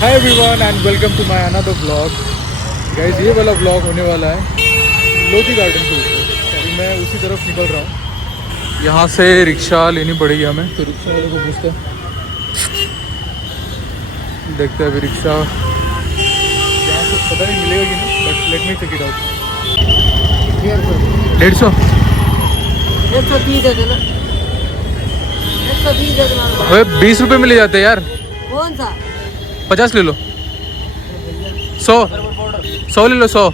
Hi everyone and welcome to my another blog. Guys ये वाला blog होने वाला है लोधी गार्डन के ऊपर। अभी मैं उसी तरफ निकल रहा हूँ। यहाँ से रिक्शा लेनी पड़ेगी हमें, तो रिक्शा वाले को पूछते हैं, देखते हैं अभी रिक्शा यहाँ से पता नहीं मिलेगा कि नहीं, but let me check it out. 150 अबे 20 रुपये में ले जाते हैं यार। कौन सा 50 ले लो, 100 ले लो 100।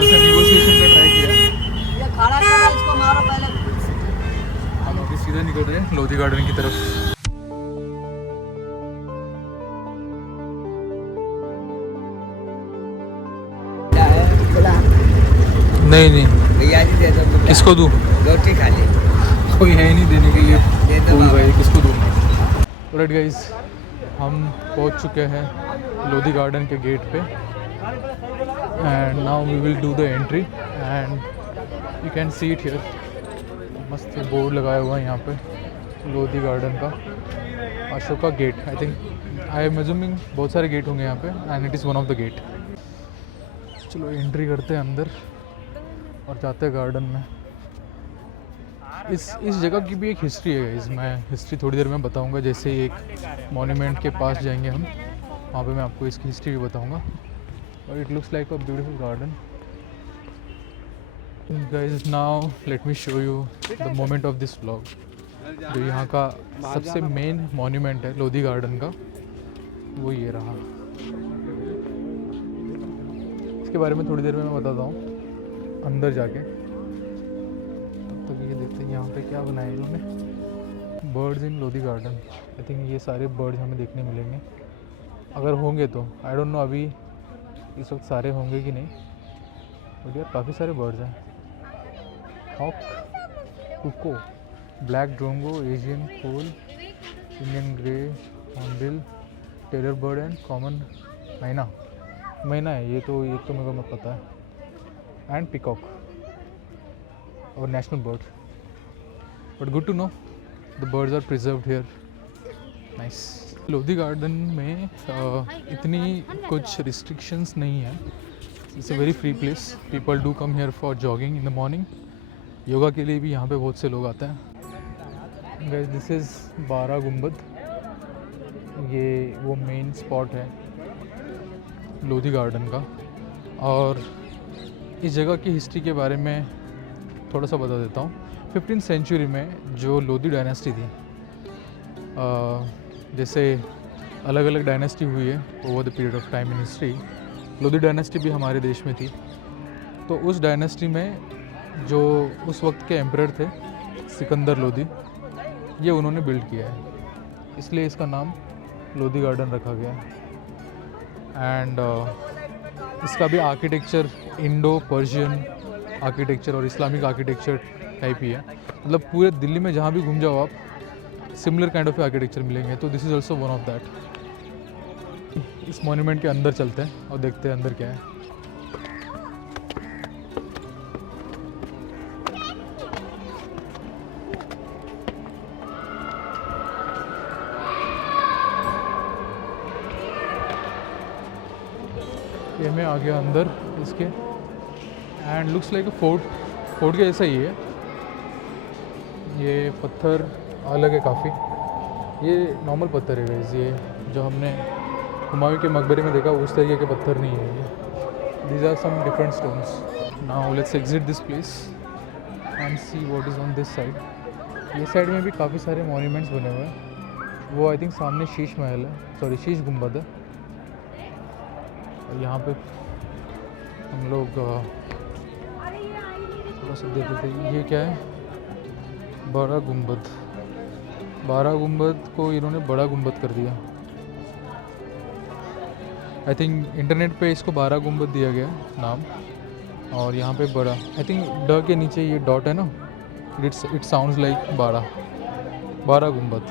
नेगोशिएशन का ट्राई किया। ये खड़ा कर इसको मारो पहले। हम अभी सीधा निकल रहे हैं लोधी गार्डन की तरफ। नहीं नहीं भैया जी दे दो। किसको दूँ? रोटी खा ले। कोई है ही नहीं देने के लिए। दे दो कोई बाबा। भाई किसको दूँ? राइट गाइस, हम पहुंच चुके हैं लोधी गार्डन के गेट पे and now we will do the entry and you can see it here. मस्त बोर्ड लगाया हुआ है यहाँ पे लोधी गार्डन का, Ashoka gate. I think, I am assuming बहुत सारे गेट होंगे यहाँ पे and it is one of the gate. चलो एंट्री करते हैं अंदर और जाते हैं गार्डन में। इस जगह की भी एक हिस्ट्री है गाइस, मैं हिस्ट्री थोड़ी देर में बताऊंगा। जैसे एक मॉन्यूमेंट के पास जाएंगे हम, वहाँ पे मैं आपको इसकी हिस्ट्री भी बताऊंगा। और it looks like a beautiful garden guys. Now let me show you the moment of this vlog. जो यहाँ का सबसे मेन मॉन्यूमेंट है लोधी गार्डन का, वो ये रहा। इसके बारे में थोड़ी देर में मैं बताता हूँ अंदर जाके। तो ये देखते हैं यहाँ पे क्या बनाया है इन्होंने। Birds in Lodhi garden. I think ये सारे बर्ड्स हमें देखने मिलेंगे, अगर होंगे तो। आई डोंट नो अभी इस वक्त सारे होंगे कि नहीं, बट यार काफ़ी सारे बर्ड्स हैं। Hawk, cuckoo, black drongo, Asian koel, Indian grey hornbill, tailor bird and common myna है। ये तो मेरे को मत पता है। And peacock, our national bird, but good to know the birds are preserved here. Nice. Lodhi garden में इतनी कुछ रिस्ट्रिक्शंस नहीं है। It's a very free place. People do come here for jogging in the morning. Yoga के लिए भी यहाँ पे बहुत से लोग आते हैं। गाइस दिस इज़ बारा गुंबद। ये वो मेन स्पॉट है लोधी गार्डन का। और इस जगह की हिस्ट्री के बारे में थोड़ा सा बता देता हूँ। 15th सेंचुरी में जो लोधी डायनेस्टी थी, जैसे अलग अलग डायनेस्टी हुई है over the period of time in history, Lodhi dynasty भी हमारे देश में थी। तो उस डायनेस्टी में जो उस वक्त के एम्परर थे सिकंदर लोधी, ये उन्होंने बिल्ड किया है, इसलिए इसका नाम लोधी गार्डन रखा गया है। एंड इसका भी आर्किटेक्चर इंडो पर्शियन आर्किटेक्चर और इस्लामिक आर्किटेक्चर टाइप ही है। मतलब पूरे दिल्ली में जहाँ भी घूम जाओ आप, सिमिलर काइंड ऑफ आर्किटेक्चर मिलेंगे। तो this is also one of that. इस मॉन्यूमेंट के अंदर चलते हैं और देखते हैं अंदर क्या है। ये मैं आ गया अंदर इसके and looks like a fort के जैसा ही है। ये पत्थर अलग है काफ़ी। ये नॉर्मल पत्थर है गाइस। ये जो हमने हुमायूं के मकबरे में देखा उस तरीके के पत्थर नहीं है ये। These are some different stones. Now let's exit this place and see what is on this side. ये साइड में भी काफ़ी सारे मॉन्यूमेंट्स बने हुए हैं। वो आई थिंक सामने शीश महल है, सॉरी शीश गुंबद है। और यहाँ पे हम लोग थोड़ा सा देख लेते हैं। ये क्या है? बड़ा गुंबद। बारह गुंबद को इन्होंने बड़ा गुंबद कर दिया। आई थिंक इंटरनेट पे इसको बारह गुंबद दिया गया नाम, और यहाँ पे बड़ा। आई थिंक ड के नीचे ये डॉट है ना, it sounds like Bara Gumbad.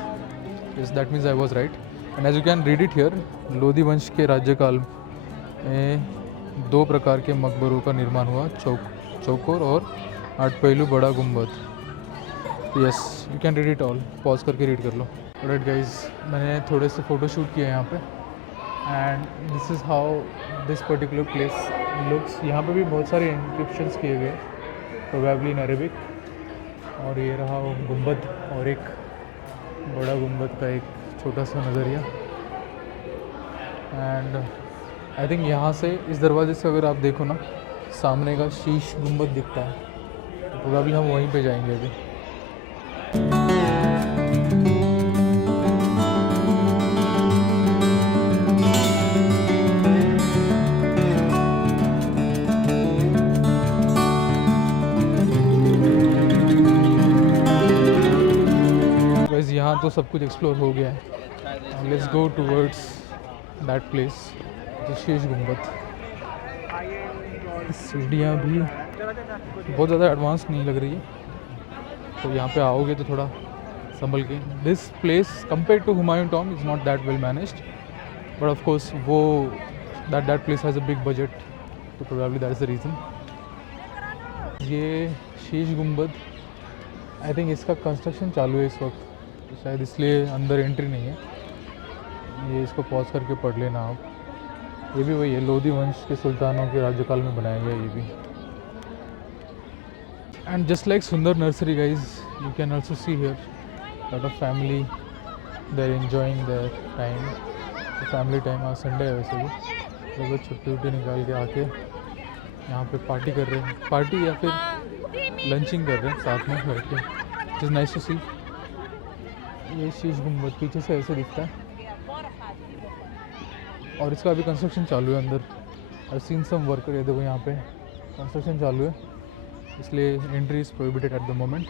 Yes, that means I was right. And as you can read it here, Lodhi वंश के राज्यकाल में 2 प्रकार के मकबरों का निर्माण हुआ, चौकोर और 8 पहलू बड़ा गुंबद। Yes you can read it all, pause करके रीड कर लो। राइट गाइज, मैंने थोड़े से फ़ोटो शूट किए यहाँ पे and this is how this particular place looks. यहाँ पे भी बहुत सारे इंस्क्रिप्शंस किए गए, प्रोबेबली इन अरेबिक। और ये रहा वो गुंबद और एक बड़ा गुंबद का एक छोटा सा नज़रिया। एंड आई थिंक यहाँ से इस दरवाजे से अगर आप देखो ना, सामने का शीश गुंबद दिखता है, तो प्रोबेबली हम वहीं पे जाएंगे अभी। वैसे यहाँ तो सब कुछ एक्सप्लोर हो गया है। Let's go towards that place, जो शीश गुंबद। सीढ़ियाँ भी बहुत ज़्यादा एडवांस नहीं लग रही है, तो यहाँ पे आओगे तो थोड़ा संभल के। This place compare to Humayun tomb is not that well managed, but of course वो that place has a big budget, तो probably that is the reason. ये शीश गुंबद, आई थिंक इसका कंस्ट्रक्शन चालू है इस वक्त, तो शायद इसलिए अंदर एंट्री नहीं है। ये इसको पॉज करके पढ़ लेना आप। ये भी वही है, लोधी वंश के सुल्तानों के राज्यकाल में बनाया गया ये भी। And just like Sunder nursery guys, you can also see here lot of family, they are enjoying their time. Family time, आज संडे है वैसे भी, लोग छुट्टी वुट्टी निकाल के आके यहाँ पे पार्टी कर रहे हैं, पार्टी या फिर लंचिंग कर रहे हैं साथ में बैठ के। इट इज़ नाइस टू सी। ये शीश गुंबद पीछे से ऐसे दिखता है, और इसका अभी कंस्ट्रक्शन चालू है अंदर। आई सीन सम वर्कर, ये देखो यहाँ पे कंस्ट्रक्शन चालू है, इसलिए entry is prohibited at the moment,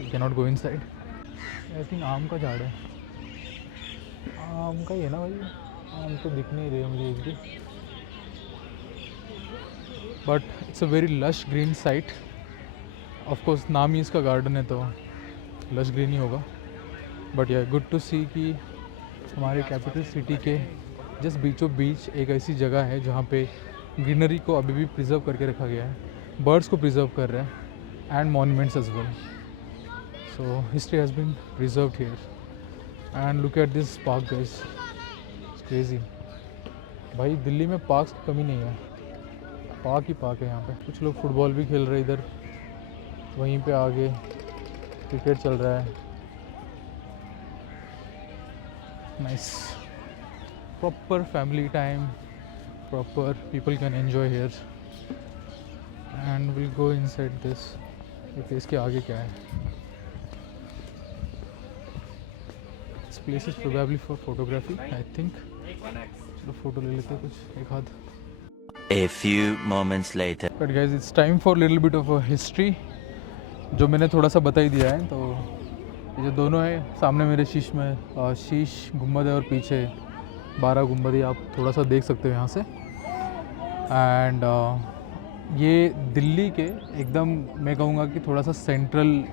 you can not go inside. I think आम का झाड़ है, आम का ही है ना भाई, आम तो दिख नहीं रहे मुझे एक भी, but it's a very lush green site. Of course नाम ही इसका गार्डन है तो लश ग्रीन ही होगा, बट या गुड टू सी कि हमारे कैपिटल सिटी के जस्ट बीचों बीच एक ऐसी जगह है जहाँ पे ग्रीनरी को अभी भी प्रिजर्व करके रखा गया है, बर्ड्स को प्रिजर्व कर रहे हैं and monuments as well. So history has been preserved here and look at this park guys, it's crazy. भाई दिल्ली में पार्क्स की कमी नहीं है, पार्क ही पार्क है यहाँ पे। कुछ लोग फुटबॉल भी खेल रहे हैं इधर, वहीं पे आगे क्रिकेट चल रहा है। Nice, proper family time, proper people can enjoy here, and we'll go inside this। देखते इसके आगे क्या है। This place is probably for photography, I think। चलो फोटो ले लेते हैं कुछ एक हाथ। A few moments later. But guys, it's time for little bit of a history, जो मैंने थोड़ा सा बता ही दिया है। तो ये जो दोनों है सामने मेरे शीश में शीश गुंबद है, और पीछे 12 गुंबद ही आप थोड़ा सा देख सकते हो यहाँ से। एंड ये दिल्ली के एकदम, मैं कहूँगा कि थोड़ा सा सेंट्रल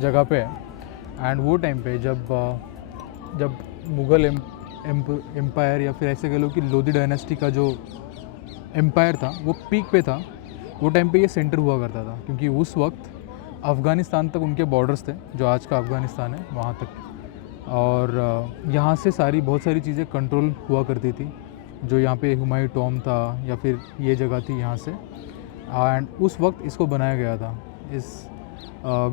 जगह पे है। एंड वो टाइम पे जब मुग़ल एम्पायर या फिर ऐसे कह लो कि लोधी डायनेस्टी का जो एम्पायर था वो पीक पे था, वो टाइम पे ये सेंटर हुआ करता था, क्योंकि उस वक्त अफ़गानिस्तान तक उनके बॉर्डर्स थे, जो आज का अफ़गानिस्तान है वहाँ तक। और यहाँ से बहुत सारी चीज़ें कंट्रोल हुआ करती थी, जो यहाँ पे हुमायूं टॉम था या फिर ये जगह थी यहाँ से। एंड उस वक्त इसको बनाया गया था, इस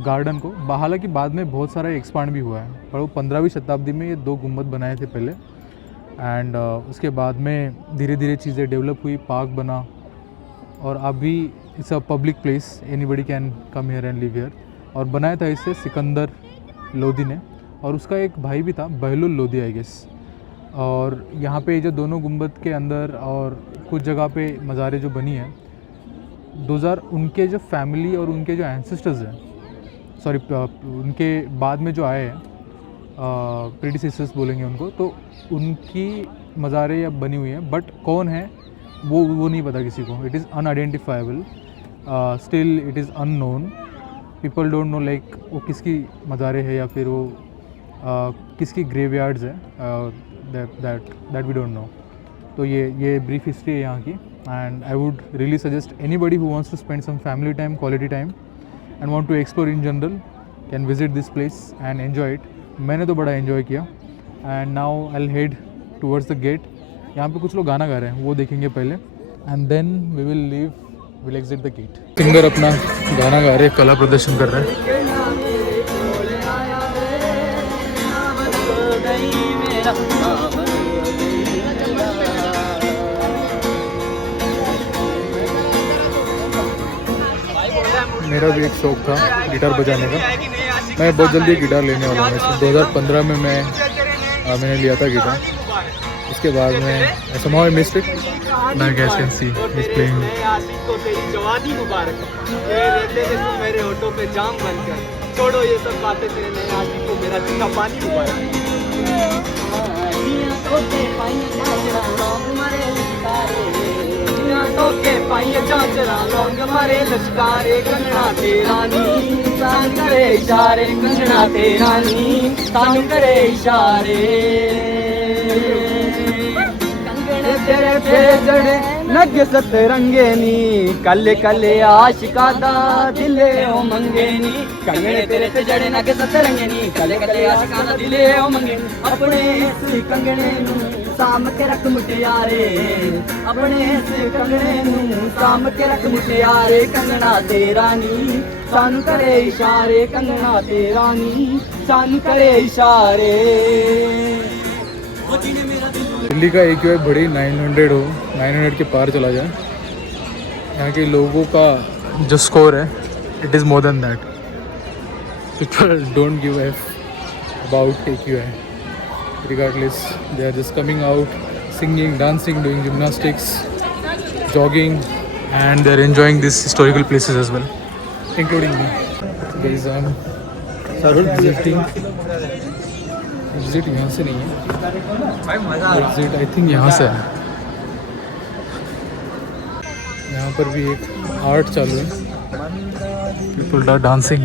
गार्डन को। हालांकि बाद में बहुत सारा एक्सपांड भी हुआ है, पर वो 15वीं शताब्दी में ये 2 गुंबद बनाए थे पहले। एंड उसके बाद में धीरे धीरे चीज़ें डेवलप हुई, पार्क बना, और अभी it's a public place, anybody can come here and live here. और बनाया था इसे सिकंदर लोधी ने, और उसका एक भाई भी था बहलुल लोधी आई गेस। और यहाँ पे जो दोनों गुंबद के अंदर और कुछ जगह पे मज़ारें जो बनी है, 2000 उनके जो फैमिली और उनके जो एंसेस्टर्स हैं, सॉरी उनके बाद में जो आए हैं प्रीडिसेसर्स बोलेंगे उनको, तो उनकी मज़ारें या बनी हुई हैं, बट कौन है वो नहीं पता किसी को। It is unidentifiable, still it is unknown, people don't know like वो किसकी मज़ारें है या फिर वो किसकी ग्रेवयार्ड्स है, दैट वी डोंट नो। तो ये ब्रीफ हिस्ट्री है यहाँ की। And I would really suggest anybody who wants to spend some family time, quality time, and want to explore in general, can visit this place and enjoy it. मैंने तो बड़ा enjoy किया। And now I will head towards the gate. यहाँ पे कुछ लोग गाना गा रहे हैं, वो देखेंगे पहले and then we will leave, will exit the gate. Singer अपना गाना गा रहे, कला प्रदर्शन कर रहे हैं। मेरा भी एक शौक था गिटार बजाने का। मैं बहुत जल्दी गिटार लेने वाला हूँ। 2015 में मैंने लिया था गिटार। उसके बाद में somehow I missed it. Now you guys can see he's playing. तेरी जवानी मुबारक रहते थे तुम मेरे होठों पे जाम बनकर। छोड़ो ये सब बातें, तेरे नए आशिक को मेरा मीठा पानी मुबारक। टोके पाइए चाचरा लौंग मारे लश्कारे कंगना तेरा नी तान करे इशारे कंगना तेरा नी तान करे इशारे कंगने तेरे पे जड़े नग सतरंगे नी कले कले आशिका दा दिले ओ मंगे नी कंगने तेरे पे जड़े नग सतरंगे नी कले कले आशिका दा दिले ओ मंगे अपने इस कंगने नू साम के रख मुटियारे अपने इस कंगने नू साम के रख मुटियारे कंगना तेरा नी सानू करे इशारे कंगना तेरा नी सानू करे इशारे। दिल्ली का AQI बड़ी 900 हो, 900 के पार चला जाए। यहाँ के लोगों का जो स्कोर है it is more than that. People don't give F about AQI। Regardless, they are just coming out, singing, dancing, doing gymnastics, jogging, and they are enjoying these historical places as well, including me. Guys, exit यहाँ से नहीं है, exit I think यहाँ से है। यहाँ पर भी एक आर्ट चालू है, people are dancing.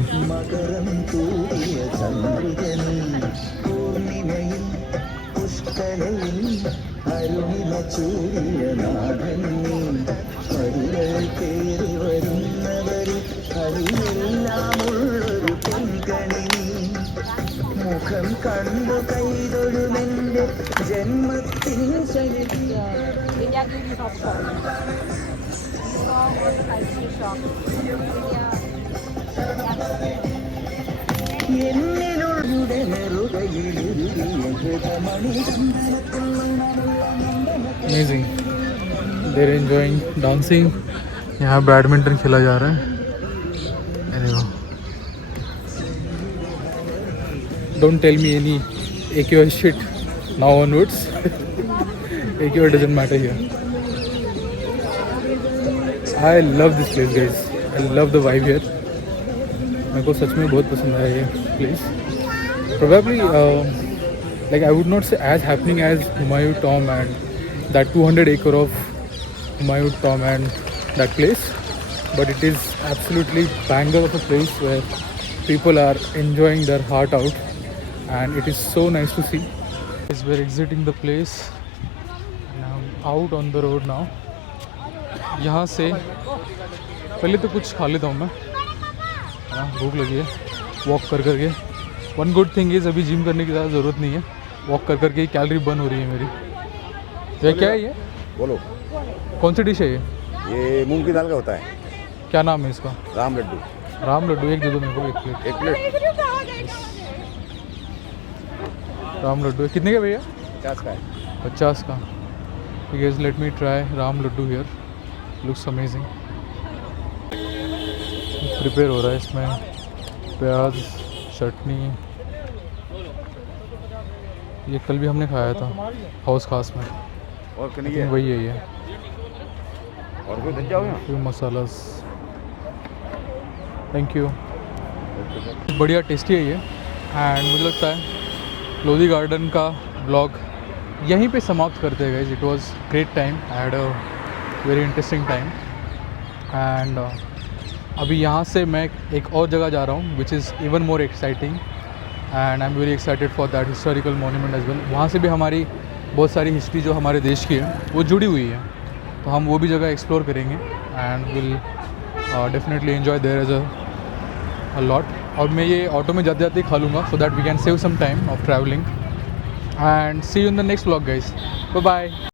Amazing. They're enjoying dancing. यहाँ बैडमिंटन खेला जा रहा है। Don't tell me any AQI shit now onwards. AQI doesn't matter here. I love this place, guys. I love the vibe here. मेरे को सच में बहुत पसंद आया ये place. Probably like I would not say as happening as Humayun Tomb and that 200 acre of Humayun Tomb and that place, but it is absolutely banger of a place where people are enjoying their heart out, and it is so nice to see. As we're exiting the place and I'm out on the road now. यहाँ से पहले तो कुछ खा लेता हूँ मैं, भूख लगी है वॉक कर करके। वन गुड थिंग इज़ अभी जिम करने की ज़्यादा ज़रूरत नहीं है, वॉक कर करके ही कैलोरी बर्न हो रही है मेरी। ये क्या है ये? बोलो। कौन सी डिश है ये? ये मूंग की दाल का होता है। क्या नाम है इसका? राम लड्डू। राम लड्डू एक दे दो मेरे को, एक प्लेट। राम लड्डू कितने का भैया? 50 का है। 50 का। ठीक है, let me try Ram laddu here. Looks amazing. Prepare हो रहा है इसमें प्याज, चटनी। ये कल भी हमने खाया था हाउस खास में, और कन्हैया वही है ये। और कोई धज्जा हो यहाँ? फ्यू मसालास। Thank you. बढ़िया टेस्टी है ये। एंड मुझे लगता है लोधी गार्डन का ब्लॉग यहीं पे समाप्त करते हैं guys. It was great time, I had a very interesting time. And अभी यहाँ से मैं एक और जगह जा रहा हूँ which is even more exciting, and I am very excited for that historical monument as well. वहाँ से भी हमारी बहुत सारी हिस्ट्री जो हमारे देश की है वो जुड़ी हुई है, तो हम वो भी जगह एक्सप्लोर करेंगे and will definitely enjoy there as a lot. और मैं ये ऑटो में जाते जाते खा लूँगा so that we can save some time of travelling and see you in the next vlog guys bye bye.